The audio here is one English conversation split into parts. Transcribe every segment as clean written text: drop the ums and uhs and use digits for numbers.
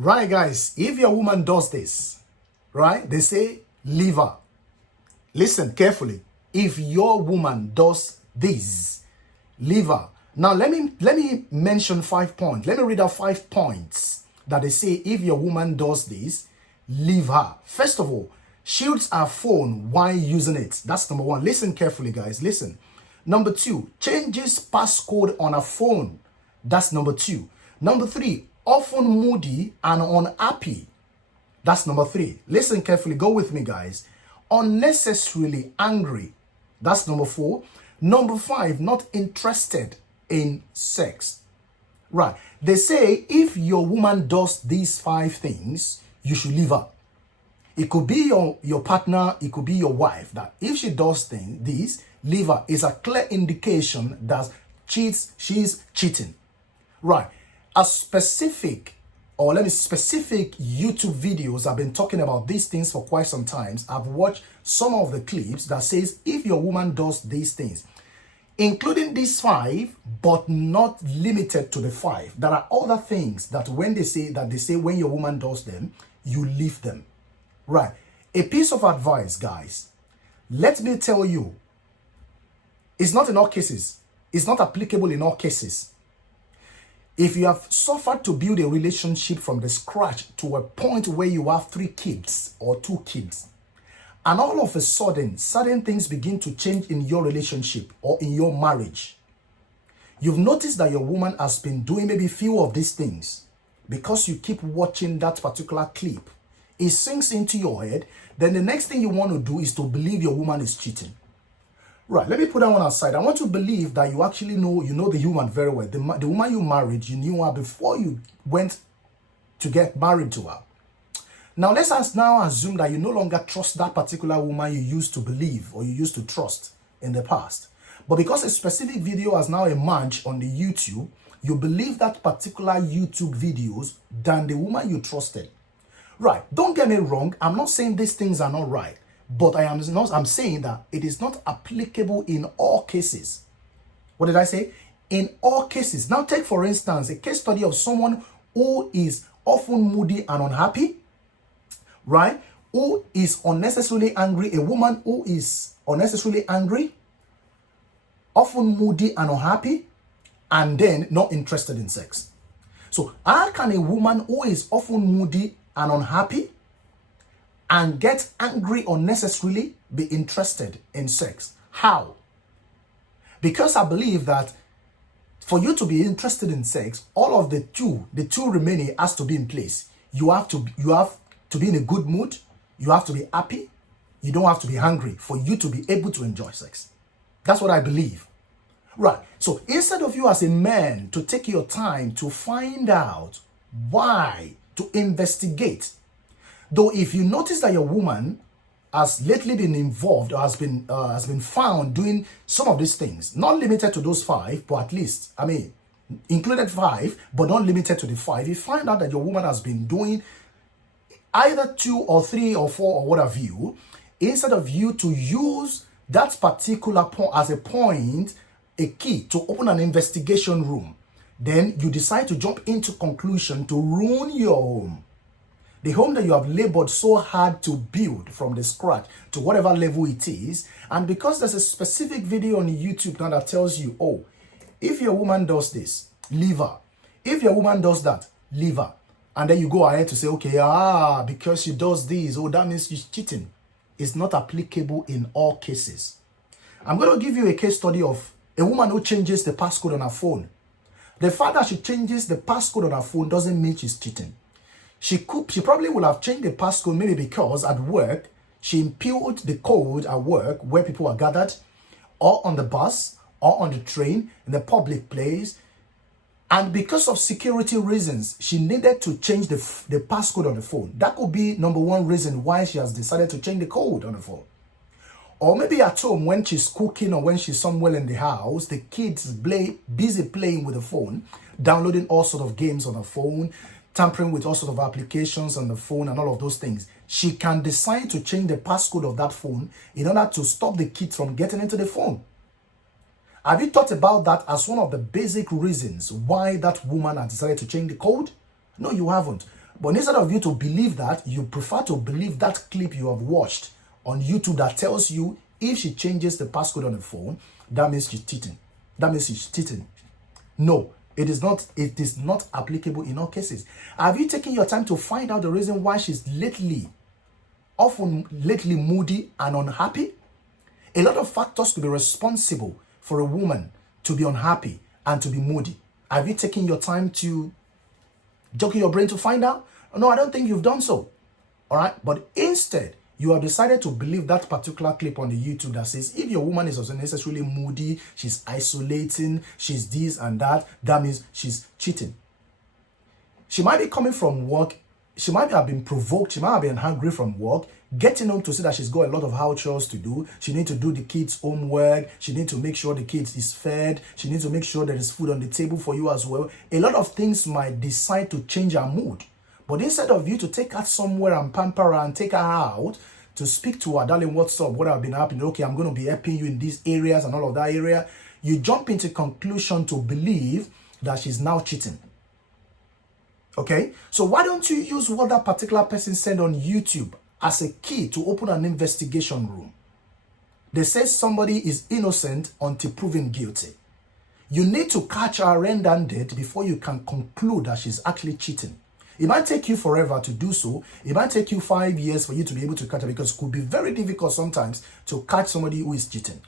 Right, guys, if your woman does this, right, they say, leave her. Listen carefully. If your woman does this, leave her. Now, let me mention 5 points. Let me read out 5 points that they say if your woman does this, leave her. First of all, shields her phone while using it. That's number one. Listen carefully, guys. Listen. Number two, changes passcode on her phone. That's number two. Number three, often moody and unhappy. That's number three. Listen carefully. Go with me, guys. Unnecessarily angry. That's number four. Number five, not interested in sex. Right. They say if your woman does these 5 things, you should leave her. It could be your partner, it could be your wife, that if she does these, leave her. Is a clear indication that she's cheating. Right. Specific YouTube videos, I've been talking about these things for quite some time. I've watched some of the clips that says if your woman does these things, including these 5, but not limited to the 5. There are other things that when they say when your woman does them, you leave them. Right. A piece of advice, guys. Let me tell you, it's not in all cases. It's not applicable in all cases. If you have suffered to build a relationship from the scratch to a point where you have 3 kids or 2 kids, and all of a sudden, certain things begin to change in your relationship or in your marriage, you've noticed that your woman has been doing maybe few of these things because you keep watching that particular clip. It sinks into your head. Then the next thing you want to do is to believe your woman is cheating. Right, let me put that one aside. I want to believe that you actually know the woman very well. The woman you married, you knew her before you went to get married to her. Now, let's assume that you no longer trust that particular woman you used to believe or you used to trust in the past. But because a specific video has now emerged on the YouTube, you believe that particular YouTube videos than the woman you trusted. Right, don't get me wrong. I'm not saying these things are not right. But I'm saying that it is not applicable in all cases. What did I say? In all cases. Now take, for instance, a case study of someone who is often moody and unhappy, right? Who is unnecessarily angry. A woman who is unnecessarily angry, often moody and unhappy, and then not interested in sex. So how can a woman who is often moody and unhappy and get angry unnecessarily be interested in sex? How? Because I believe that for you to be interested in sex, all of the two remaining has to be in place. You have to be in a good mood. You have to be happy. You don't have to be hungry for you to be able to enjoy sex. That's what I believe. Right. So instead of you as a man to take your time to find out why, to investigate, though if you notice that your woman has lately been involved or has been found doing some of these things, not limited to those 5, but at least, included 5, but not limited to the 5, you find out that your woman has been doing either 2 or 3 or 4 or what have you, instead of you to use that particular point as a key to open an investigation room, then you decide to jump into conclusion to ruin your home. The home that you have labored so hard to build from the scratch to whatever level it is. And because there's a specific video on YouTube now that tells you, oh, if your woman does this, leave her. If your woman does that, leave her. And then you go ahead to say, okay, because she does this, oh, that means she's cheating. It's not applicable in all cases. I'm going to give you a case study of a woman who changes the passcode on her phone. The fact that she changes the passcode on her phone doesn't mean she's cheating. She probably will have changed the passcode maybe because at work, she imputed the code at work where people are gathered, or on the bus, or on the train, in the public place. And because of security reasons, she needed to change the passcode on the phone. That could be number one reason why she has decided to change the code on the phone. Or maybe at home when she's cooking or when she's somewhere in the house, the kids busy playing with the phone, downloading all sorts of games on the phone, tampering with all sorts of applications on the phone and all of those things. She can decide to change the passcode of that phone in order to stop the kids from getting into the phone. Have you thought about that as one of the basic reasons why that woman has decided to change the code? No, you haven't. But instead of you to believe that, you prefer to believe that clip you have watched on YouTube that tells you if she changes the passcode on the phone, that means she's cheating. That means she's cheating. No, it is not. It is not applicable in all cases. Have you taken your time to find out the reason why she's often lately moody and unhappy? A lot of factors could be responsible for a woman to be unhappy and to be moody. Have you taken your time to jockey your brain to find out? No, I don't think you've done so. All right. But instead, you have decided to believe that particular clip on the YouTube that says if your woman is also necessarily moody, she's isolating, she's this and that means she's cheating. She might be coming from work. She might have been provoked. She might have been hungry from work, getting home to see that she's got a lot of house chores to do. She needs to do the kids' homework. She needs to make sure the kids is fed. She needs to make sure there is food on the table for you as well. A lot of things might decide to change her mood. But instead of you to take her somewhere and pamper her and take her out to speak to her, darling, what's up? What have been happening? Okay, I'm going to be helping you in these areas and all of that area. You jump into conclusion to believe that she's now cheating. Okay, so why don't you use what that particular person said on YouTube as a key to open an investigation room? They say somebody is innocent until proven guilty. You need to catch her red-handed before you can conclude that she's actually cheating. It might take you forever to do so. It might take you 5 years for you to be able to catch her, because it could be very difficult sometimes to catch somebody who is cheating.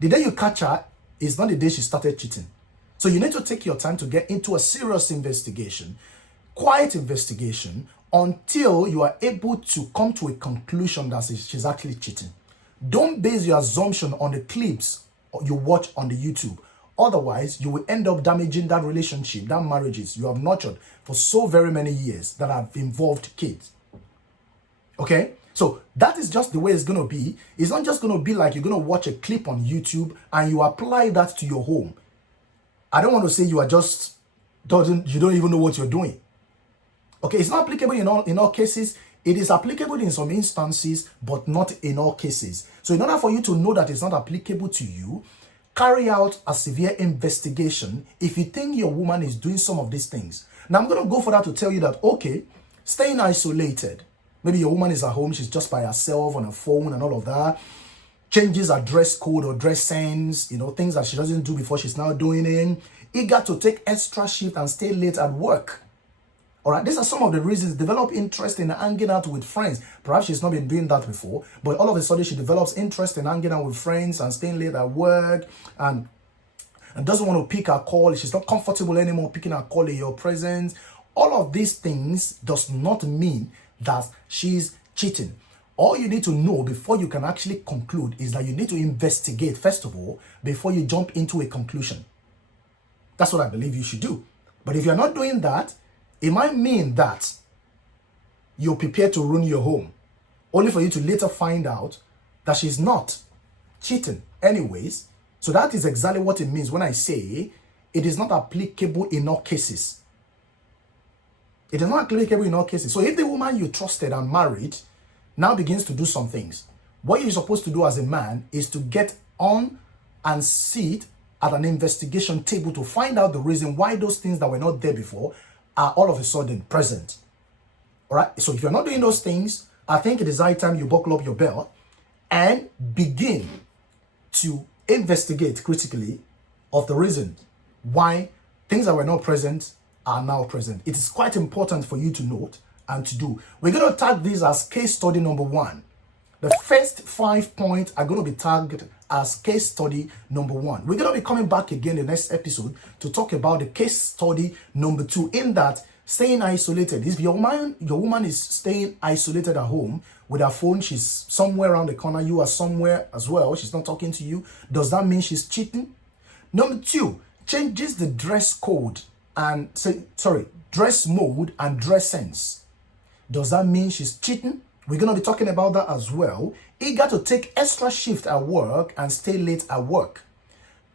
The day you catch her is not the day she started cheating. So you need to take your time to get into a serious investigation, quiet investigation, until you are able to come to a conclusion that she's actually cheating. Don't base your assumption on the clips you watch on the YouTube. Otherwise, you will end up damaging that relationship, that marriages you have nurtured for so very many years that have involved kids. Okay? So that is just the way it's going to be. It's not just going to be like you're going to watch a clip on YouTube and you apply that to your home. I don't want to say you are just, you don't even know what you're doing. Okay, it's not applicable in all cases. It is applicable in some instances, but not in all cases. So in order for you to know that it's not applicable to you, carry out a severe investigation if you think your woman is doing some of these things. Now, I'm going to go for that to tell you that, okay, staying isolated. Maybe your woman is at home, she's just by herself on her phone and all of that. Changes her dress code or dress sense, things that she doesn't do before she's now doing it. Eager to take extra shift and stay late at work. All right, these are some of the reasons. Develop interest in hanging out with friends. Perhaps she's not been doing that before, but all of a sudden she develops interest in hanging out with friends and staying late at work and doesn't want to pick her call. She's not comfortable anymore picking her call in your presence. All of these things does not mean that she's cheating. All you need to know before you can actually conclude is that you need to investigate, first of all, before you jump into a conclusion. That's what I believe you should do. But if you're not doing that, it might mean that you're prepared to ruin your home, only for you to later find out that she's not cheating anyways. So that is exactly what it means when I say it is not applicable in all cases. It is not applicable in all cases. So if the woman you trusted and married now begins to do some things, what you're supposed to do as a man is to get on and sit at an investigation table to find out the reason why those things that were not there before are all of a sudden present. All right. So if you're not doing those things, I think it is high time you buckle up your belt and begin to investigate critically of the reason why things that were not present are now present. It is quite important for you to note and to do. We're going to tag this as case study number 1. The first 5 points are going to be tagged as case study number 1. We're going to be coming back again in the next episode to talk about the case study number 2, in that staying isolated. If your woman is staying isolated at home with her phone, she's somewhere around the corner, you are somewhere as well, she's not talking to you, does that mean she's cheating? Number 2, changes the dress code and dress mode and dress sense. Does that mean she's cheating? We're going to be talking about that as well. Eager to take extra shift at work and stay late at work.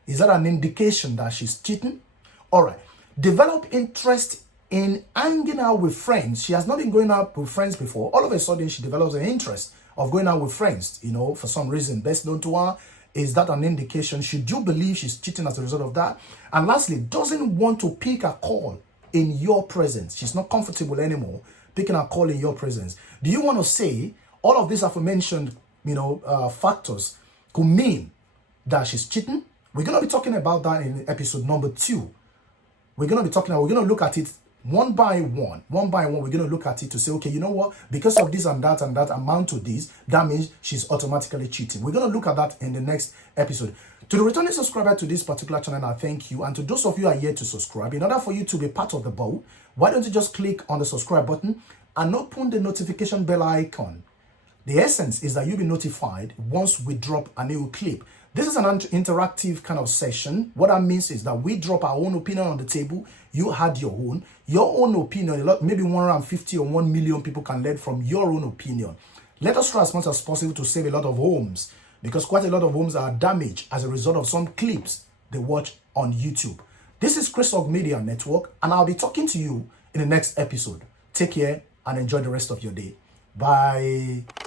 Is that an indication that she's cheating? All right. Develop interest in hanging out with friends. She has not been going out with friends before. All of a sudden, she develops an interest of going out with friends, for some reason best known to her. Is that an indication? Should you believe she's cheating as a result of that? And lastly, doesn't want to pick a call in your presence. She's not comfortable anymore picking a call in your presence. Do you want to say all of these aforementioned, factors could mean that she's cheating? We're going to be talking about that in episode number 2. We're going to look at it one by one. We're going to look at it to say, okay, you know what? Because of this and that amount to this, that means she's automatically cheating. We're going to look at that in the next episode. To the returning subscriber to this particular channel, I thank you. And to those of you who are yet to subscribe, in order for you to be part of the boat, why don't you just click on the subscribe button and open the notification bell icon? The essence is that you'll be notified once we drop a new clip. This is an interactive kind of session. What that means is that we drop our own opinion on the table. You had your own opinion. Maybe 150 or 1 million people can learn from your own opinion. Let us try as much as possible to save a lot of homes, because quite a lot of homes are damaged as a result of some clips they watch on YouTube. This is Chris Og Media Network, and I'll be talking to you in the next episode. Take care and enjoy the rest of your day. Bye.